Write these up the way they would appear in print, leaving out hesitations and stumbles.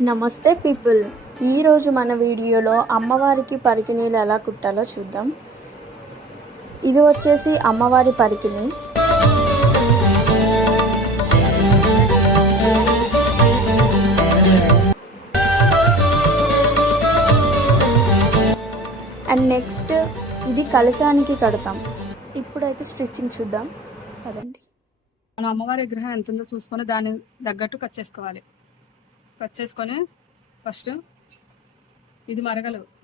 నమస్తే పీపుల్. ఈరోజు మన వీడియోలో అమ్మవారికి పరికిణీలు ఎలా కుట్టాలో చూద్దాం. ఇది వచ్చేసి అమ్మవారి పరికిణి. అండ్ నెక్స్ట్ ఇది కలశానికి కడతాం. ఇప్పుడైతే స్టిచ్చింగ్ చూద్దాం కదండి. మనం అమ్మవారి విగ్రహం ఎంత ఉందో చూసుకొని దాన్ని తగ్గట్టు కట్ చేసుకోవాలి. కట్ చేసుకొని ఫస్ట్ ఇది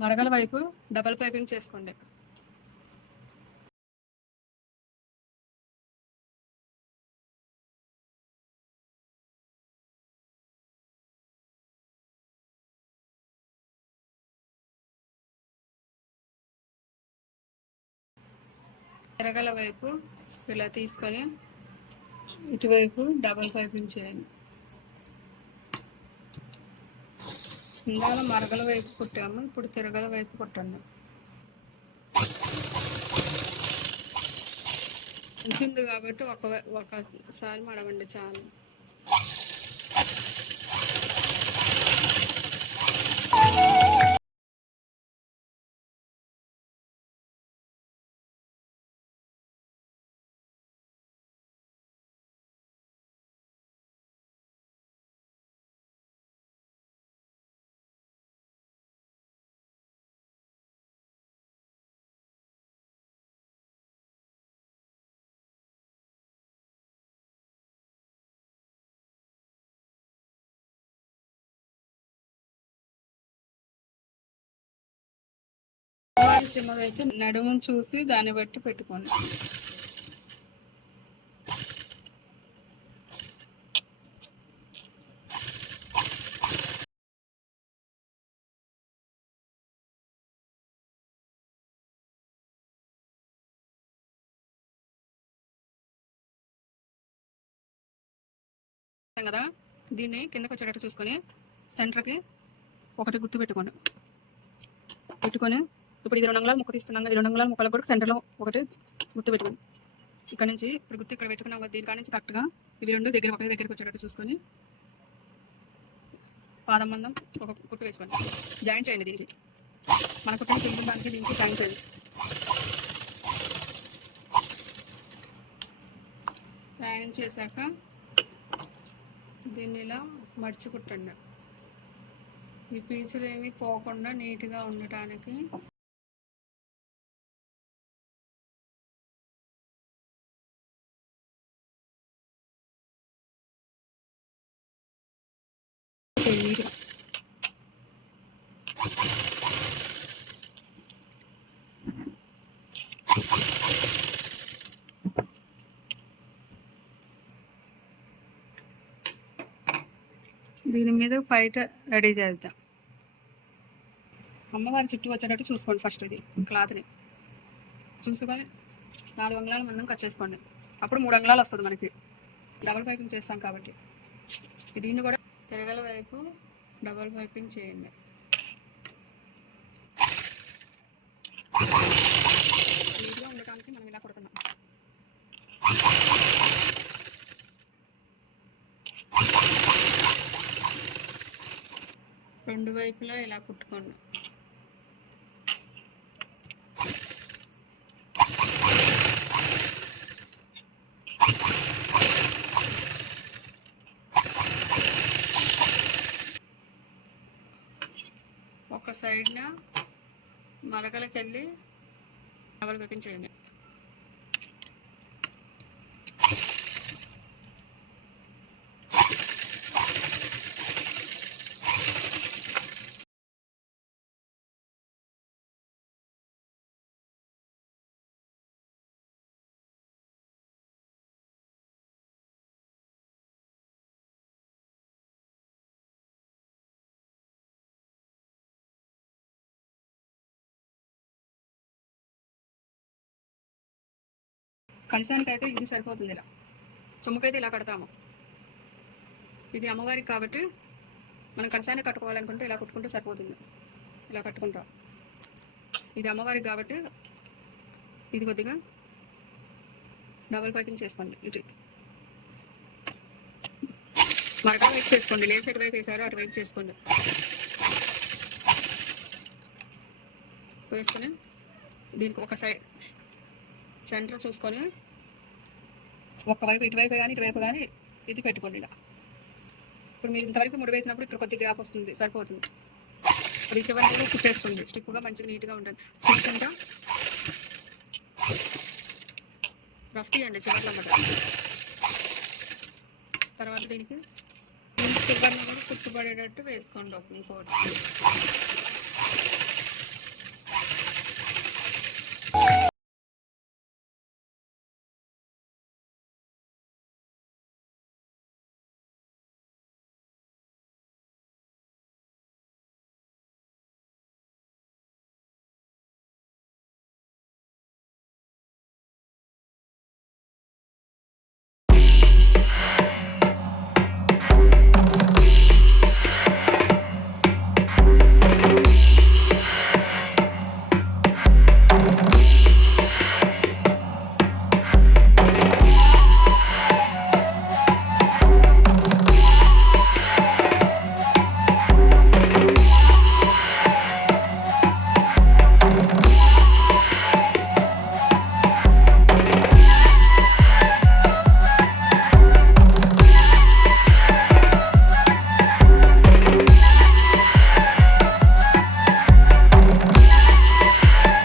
మరగల వైపు డబల్ పైపింగ్ చేసుకోండి. తిరగల వైపు ఇలా తీసుకొని ఇటువైపు డబల్ పైపింగ్ చేయండి. ఇందాక మరగల వైపు కుట్టాము, ఇప్పుడు తిరగల వైపు కుట్టండి. ఉంటుంది కాబట్టి ఒకసారి మడవండి చాలు. చిన్నదైతే నడుము చూసి దాన్ని బట్టి పెట్టుకోండి. కదా, దీన్ని కిందకు వచ్చేటట్టు చూసుకొని సెంటర్కి ఒకటి గుర్తు పెట్టుకోండి. ఇప్పుడు ఇది 2 అంగుళాలు ముక్క తీసుకున్నాం కదా, 2 అంగుళాల ముక్కల కూడా సెంటర్లో ఒకటి గుర్తు పెట్టుకోండి. ఇక్కడ నుంచి ఇప్పుడు గుర్తు ఇక్కడ పెట్టుకున్నాం కదా, దీని నుంచి కరెక్ట్గా ఇవి రెండు ఒకటి దగ్గరికి వచ్చేటట్టు చూసుకొని పాదం మందం ఒక కుట్టు వేసుకోండి. జాయింట్ చేయండి. దీనికి మన కుట్టిన కింద దీనికి జాయింట్ చేయండి. జాయింట్ చేశాక దీన్ని ఇలా మడిచి కుట్టండి. ఈ పీచులు ఏమి పోకుండా నీట్గా ఉండటానికి. దీని మీద బయట రెడీ చేద్దాం. అమ్మవారి చుట్టూ వచ్చేటట్టు చూసుకోండి. ఫస్ట్ ఇది క్లాత్ని చూసుకొని 4 అంగుళాల మందం కట్ చేసుకోండి. అప్పుడు 3 అంగుళాలు వస్తుంది మనకి. డబల్ పైపింగ్ చేస్తాం కాబట్టి దీన్ని కూడా తిరగల వైపు డబల్ పైపింగ్ చేయండి. నీట్గా ఉండటానికి మనం ఇలా కుడుతున్నాం. రెండు వైపులా ఇలా కుట్టుకోండి. ఒక సైడ్న మరగలకి వెళ్ళి డబల్ పైపింగ్ చేయండి. కలశానికి అయితే ఇది సరిపోతుంది. ఇలా సొమ్ముకైతే ఇలా కడతాము. ఇది అమ్మవారికి కాబట్టి మనం కలశాన్ని కట్టుకోవాలనుకుంటే ఇలా కుట్టుకుంటే సరిపోతుంది. ఇలా కట్టుకుంటాం. ఇది అమ్మవారికి కాబట్టి ఇది కొద్దిగా డబల్ పైపింగ్ చేసుకోండి. ఇటు మరగా వైపు చేసుకోండి, లేస్ ఎటువైపు వేసారో అటువైపు చేసుకోండి. వేసుకొని దీనికి ఒక సైడ్ సెంటర్ చూసుకొని ఒకవైపు ఇటువైపు కానీ ఇటువైపు కానీ ఇది పెట్టుకోండి. ఇలా ఇప్పుడు మీరు ఇంతవరకు ముడి వేసినప్పుడు ఇక్కడ కొద్దిగా గ్యాప్ వస్తుంది, సరిపోతుంది. ఇప్పుడు ఈ చివరి కూడా కుట్టేసుకోండి, స్టిప్గా మంచిగా నీట్గా ఉంటుంది. చూసుకుంటా రఫ్ తీయండి చివర్లో అన్నమాట. తర్వాత దీనికి చివరిని కూడా కుట్టుబడేటట్టు వేసుకోండి ఇంకోటి.